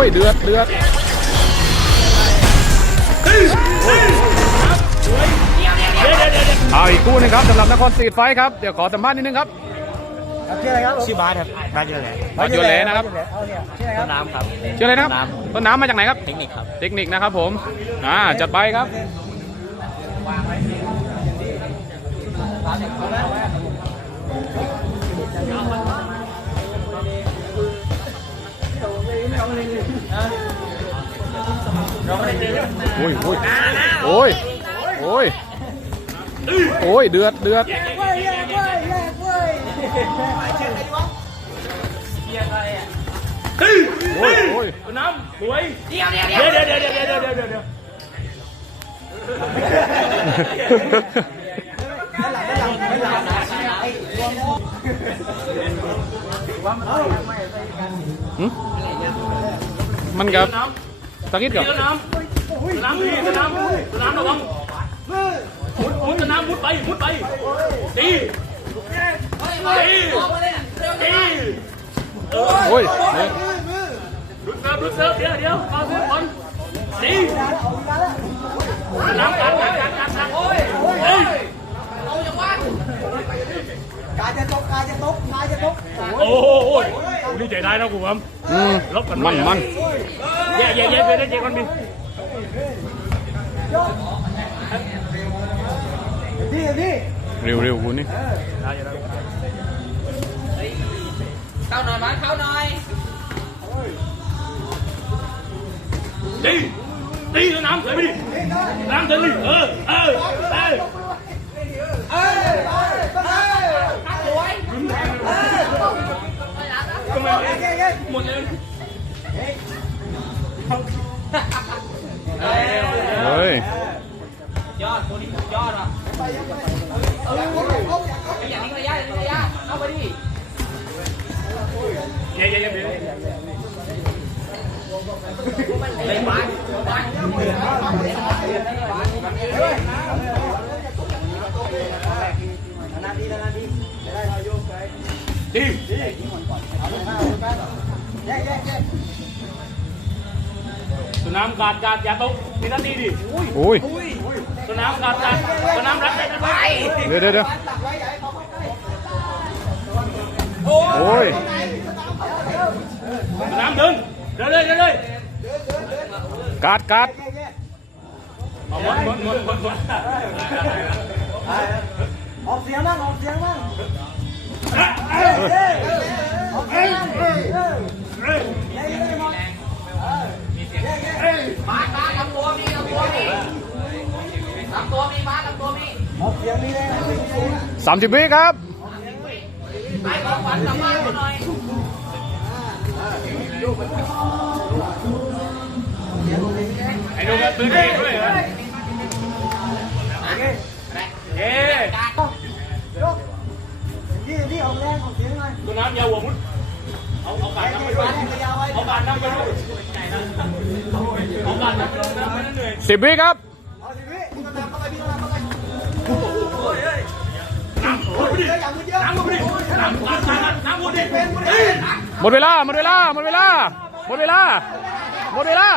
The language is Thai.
อ้ยเดือดเดือดเอาอีกคู่หนึงครับสำหรับนครสตรีทไฟท์ครับเดี๋ยวขอสัมภาษณ์นิดนึงครับชื่ออะไรครับชื่อบาสครับบาสเยอะเลยบาสเยอะเลยนะครับเอาเนี่ยชื่ออะไรครับน้ำครับชื่ออะไรนะครับน้ต้นน้ำมาจากไหนครับเทคนิคครับเทคนิคนะครับผมอ่าจัดไปครับ โอ้ยโอ้ยโอ้ยโอ้ยโอ้ยเดือดเดือ ตักนิดก่อนน้ำน้ำนี่น้ำน้ำระวังมุดมุดน้ำมุดไปมุดไปตีตีตีโอ้ยรุดเซิร์ฟรุดเซิร์ฟเดี๋ยวเดี๋ยวมาเซิร์ฟบอลตี การจะตกการจะตกการจะตกโอ้โหนี่ใจได้นะกูครับอืมลบกันมันมันแย่แย่แย่เลยเจ๊คนบินนี่นี่เร็วเร็วคุณนี่เข้าหน่อยมาเข้าหน่อยตีตีน้ำเสร็จไปดิน้ำเสร็จดิเออเออเออส đấy một lên không rồi cho tôi đi cho rồi. Ừ. Bây giờ đi ra ra đi ra nó phải đi. Dạ dạ dạ, dạ. lấy bạn đi đi đi. Đi. สนามกาดกาดอย่าตกมีนาทีดิโอ้ยสนามกาดกาดสนามรักใจกันไปเดี๋ยวเดี๋ยวเดี๋ยวโอ้ยสนามเดินเดินเลยเดินเลยการ์ดการ์ดเอาหมดหมดหมดหมดหมดออกเสียงบ้างออกเสียงบ้างบ้าน บ้านลำตัวมีลำตัวมีลำตัวมีบ้านลำตัวมีออกเสียงนี่เลยนะสามสิบวิครับไปของขวัญกลับบ้านเขาหน่อยไอ้ดูกันตื่นเต้นด้วยเหรอเย้นี่นี่ออกแรงออกเสียงหน่อยสนามยาวหัวมุด สิบวิครับหมดเวลาหมดเวลาหมดเวลาหมดเวลาหมดเวลา